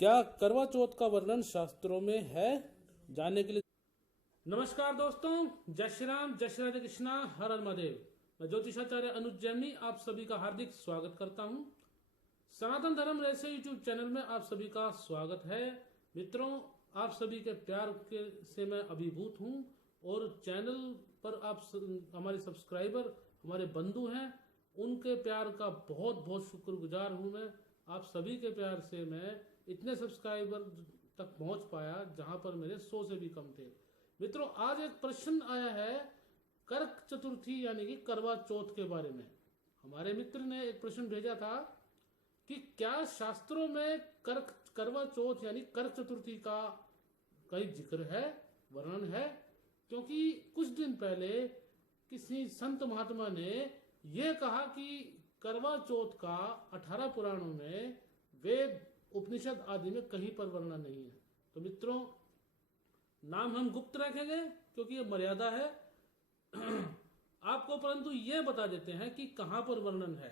क्या करवा चौथ का वर्णन शास्त्रों में है? जानने के लिए नमस्कार दोस्तों, जय श्री राम, जय श्री राधे कृष्णा, हर हर महादेव। मैं ज्योतिषाचार्य अनुज जैनी आप सभी का हार्दिक स्वागत करता हूं। सनातन धर्म रहस्य यूट्यूब चैनल में आप सभी का स्वागत है। मित्रों, आप सभी के प्यार के से मैं अभिभूत हूं और चैनल पर आप हमारे सब्सक्राइबर, हमारे बंधु हैं, उनके प्यार का बहुत बहुत शुक्रगुजार हूं। मैं आप सभी के प्यार से मैं इतने सब्सक्राइबर तक पहुंच पाया जहां पर मेरे 100 से भी कम थे। मित्रों, आज एक प्रश्न आया है करक चतुर्थी यानी कि करवा चौथ के बारे में। हमारे मित्र ने एक प्रश्न भेजा था कि क्या शास्त्रों में करवा चौथ यानी करक चतुर्थी का कई जिक्र है, वर्णन है? क्योंकि कुछ दिन पहले किसी संत महात्मा ने यह कहा कि करवा चौथ का 18 पुराणों में, वेद, उपनिषद आदि में कहीं पर वर्णन नहीं है। तो मित्रों, नाम हम गुप्त रखेंगे क्योंकि ये मर्यादा है आपको, परंतु ये बता देते हैं कि कहां पर वर्णन है,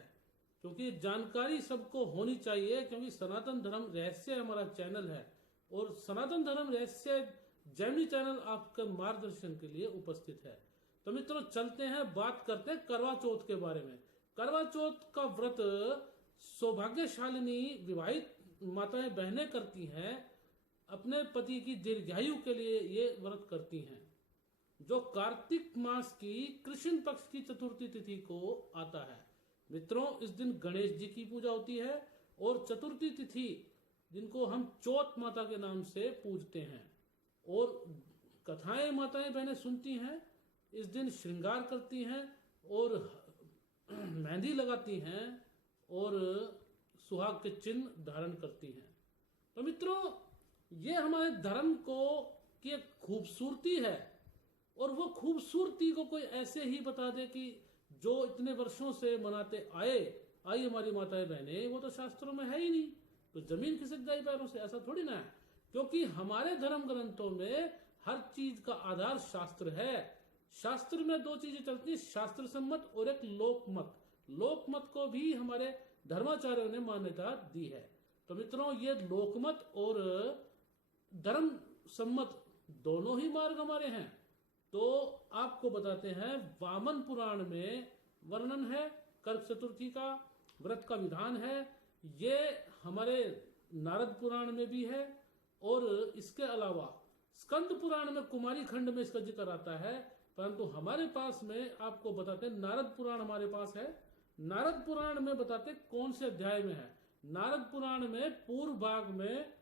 क्योंकि जानकारी सबको होनी चाहिए। क्योंकि सनातन धर्म रहस्य हमारा चैनल है और सनातन धर्म रहस्य जैनी चैनल आपके मार्गदर्शन के लिए उपस्थित है। तो मित्रों, चलते हैं, बात करते हैं करवा चौथ के बारे में। करवा चौथ का व्रत सौभाग्यशालिनी विवाहित माताएं बहनें करती हैं, अपने पति की दीर्घायु के लिए ये व्रत करती हैं, जो कार्तिक मास की कृष्ण पक्ष की चतुर्थी तिथि को आता है। मित्रों, इस दिन गणेश जी की पूजा होती है और चतुर्थी तिथि जिनको हम चौथ माता के नाम से पूजते हैं, और कथाएं माताएं बहनें सुनती हैं। इस दिन श्रृंगार करती हैं और मेहंदी लगाती हैं और सुहाग के चिन्ह धारण करती हैं। तो मित्रों, ये हमारे धर्म को की एक खूबसूरती है, और वो खूबसूरती को कोई ऐसे ही बता दे कि जो इतने वर्षों से मनाते आई हमारी माताएं बहनें, वो तो शास्त्रों में है ही नहीं, तो जमीन खिसक जाए पैरों से, ऐसा थोड़ी ना है। क्योंकि हमारे धर्म ग्रंथों में हर चीज का आधार शास्त्र है। शास्त्र में दो चीजें चलती हैं, शास्त्र सम्मत और एक लोकमत। लोकमत को भी हमारे धर्माचार्यों ने मान्यता दी है। तो मित्रों, ये लोकमत और धर्म सम्मत दोनों ही मार्ग हमारे हैं। तो आपको बताते हैं, वामन पुराण में वर्णन है करक चतुर्थी का, व्रत का विधान है। ये हमारे नारद पुराण में भी है, और इसके अलावा स्कंद पुराण में कुमारी खंड में इसका जिक्र आता है। परंतु हमारे पास में आपको बताते हैं, नारद पुराण हमारे पास है। नारद पुराण में बताते कौन से अध्याय में है। नारद पुराण में पूर्व भाग में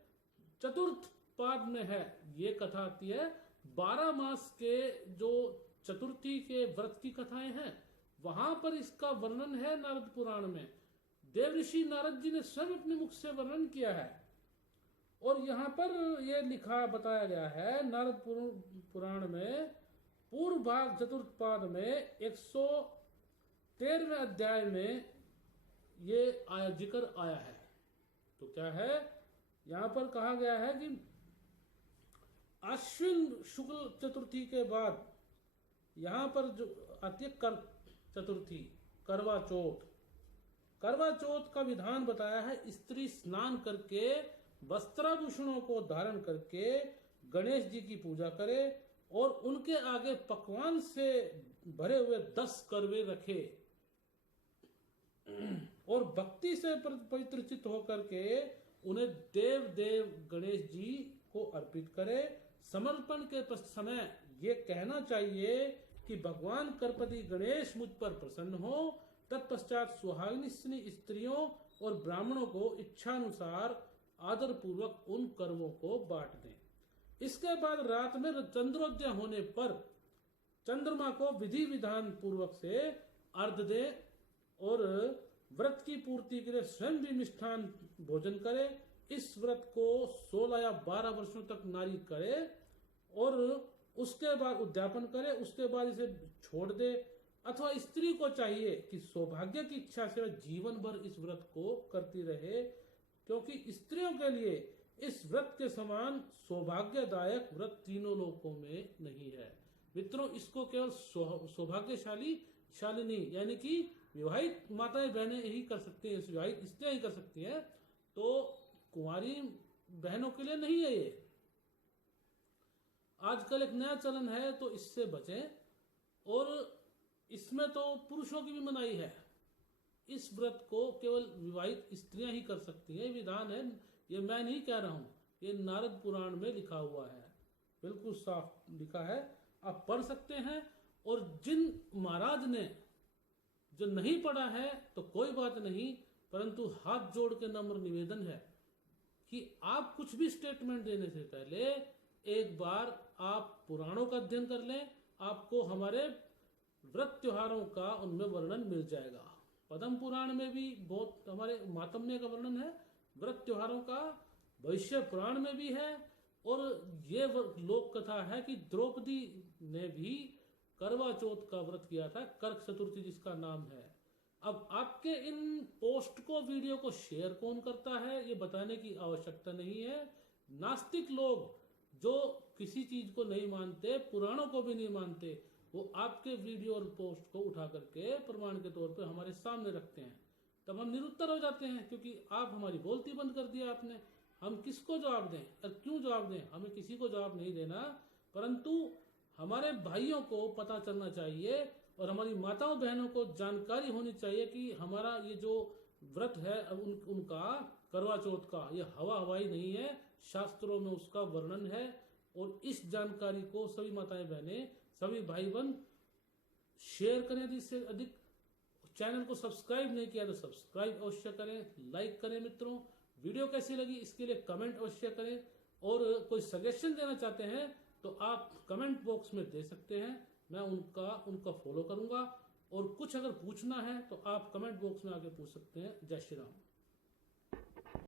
चतुर्थ पाद में है, ये कथा आती है। 12 मास के जो चतुर्थी के व्रत की कथाएं हैं, वहां पर इसका वर्णन है नारद पुराण में। देव ऋषि नारद जी ने स्वयं अपने मुख से वर्णन किया है, और यहां पर यह लिखा बताया गया है नारद पुराण में पूर्व भाग चतुर्थ पाद में 113वें अध्याय में ये जिक्र आया है। तो क्या है, यहां पर कहा गया है कि आश्विन शुक्ल चतुर्थी के बाद यहां पर जो आती है कर चतुर्थी, करवा चौथ। करवा चौथ का विधान बताया है, स्त्री स्नान करके वस्त्राभूषणों को धारण करके गणेश जी की पूजा करे और उनके आगे पकवान से भरे हुए 10 करवे रखे और भक्ति से पवित्रचित होकर के उन्हें देव देव गणेश जी को अर्पित करे। समर्पण के समय ये कहना चाहिए कि भगवान करपति गणेश मुझ पर प्रसन्न हो। तत्पश्चात सुहागिनी स्त्रियों और ब्राह्मणों को इच्छानुसार आदर पूर्वक उन करवों को बांट दें। इसके बाद रात में चंद्रोदय होने पर चंद्रमा को विधि विधान पूर्वक से अर्घ दे और व्रत की पूर्ति के लिए स्वयं भी मिष्ठान भोजन करे। इस व्रत को 16 या 12 वर्षों तक नारी करे और उसके बाद उद्यापन करे, उसके बाद इसे छोड़ दे। अथवा स्त्री को चाहिए कि सौभाग्य की इच्छा से जीवन भर इस व्रत को करती रहे, क्योंकि स्त्रियों के लिए इस व्रत के समान सौभाग्यदायक व्रत तीनों लोकों में नहीं है। मित्रों, इसको केवल सौभाग्यशालिनी यानी कि विवाहित माताएं बहनें ही कर सकती हैं, विवाहित स्त्रियां ही कर सकती हैं। तो कुंवारी बहनों के लिए नहीं है ये। आजकल एक नया चलन है, तो इससे बचें। और इसमें तो पुरुषों की भी मनाही है। इस व्रत को केवल विवाहित स्त्रियां ही कर सकती हैं, विधान है, ये मैं नहीं कह रहा हूं, ये नारद पुराण में लिखा हुआ है, बिल्कुल साफ लिखा है, आप पढ़ सकते हैं। और जिन महाराज ने जो नहीं पढ़ा है तो कोई बात नहीं, परंतु हाथ जोड़ के नम्र निवेदन है कि आप कुछ भी स्टेटमेंट देने से पहले एक बार आप पुराणों का अध्ययन कर लें। आपको हमारे व्रत त्योहारों का उनमें वर्णन मिल जाएगा। पद्म पुराण में भी बहुत हमारे मातम्य का वर्णन है, व्रत त्योहारों का भविष्य पुराण में भी है। और ये लोक कथा है कि द्रौपदी ने भी करवा चौथ का व्रत किया था, कर्क चतुर्थी जिसका नाम है। अब आपके इन पोस्ट को, वीडियो को शेयर कौन करता है, ये बताने की आवश्यकता नहीं है। नास्तिक लोग जो किसी चीज को नहीं मानते, पुराणों को भी नहीं मानते, वो आपके वीडियो और पोस्ट को उठा करके प्रमाण के तौर पे हमारे सामने रखते हैं। तब हम निरुत्तर हो जाते हैं, क्योंकि आप हमारी बोलती बंद कर दिया आपने। हम किसको जवाब दें और क्यों जवाब दें? हमें किसी को जवाब नहीं देना, परंतु हमारे भाइयों को पता चलना चाहिए और हमारी माताओं बहनों को जानकारी होनी चाहिए कि हमारा ये जो व्रत है उनका करवा चौथ का, ये हवा हवाई नहीं है, शास्त्रों में उसका वर्णन है। और इस जानकारी को सभी माताएं बहनें, सभी भाई बहन शेयर करें अधिक से अधिक। चैनल को सब्सक्राइब नहीं किया तो सब्सक्राइब अवश्य करें, लाइक करें मित्रों। वीडियो कैसी लगी इसके लिए कमेंट अवश्य करें। और कोई सजेशन देना चाहते हैं तो आप कमेंट बॉक्स में दे सकते हैं, मैं उनका फॉलो करूंगा। और कुछ अगर पूछना है तो आप कमेंट बॉक्स में आके पूछ सकते हैं। जय श्री राम।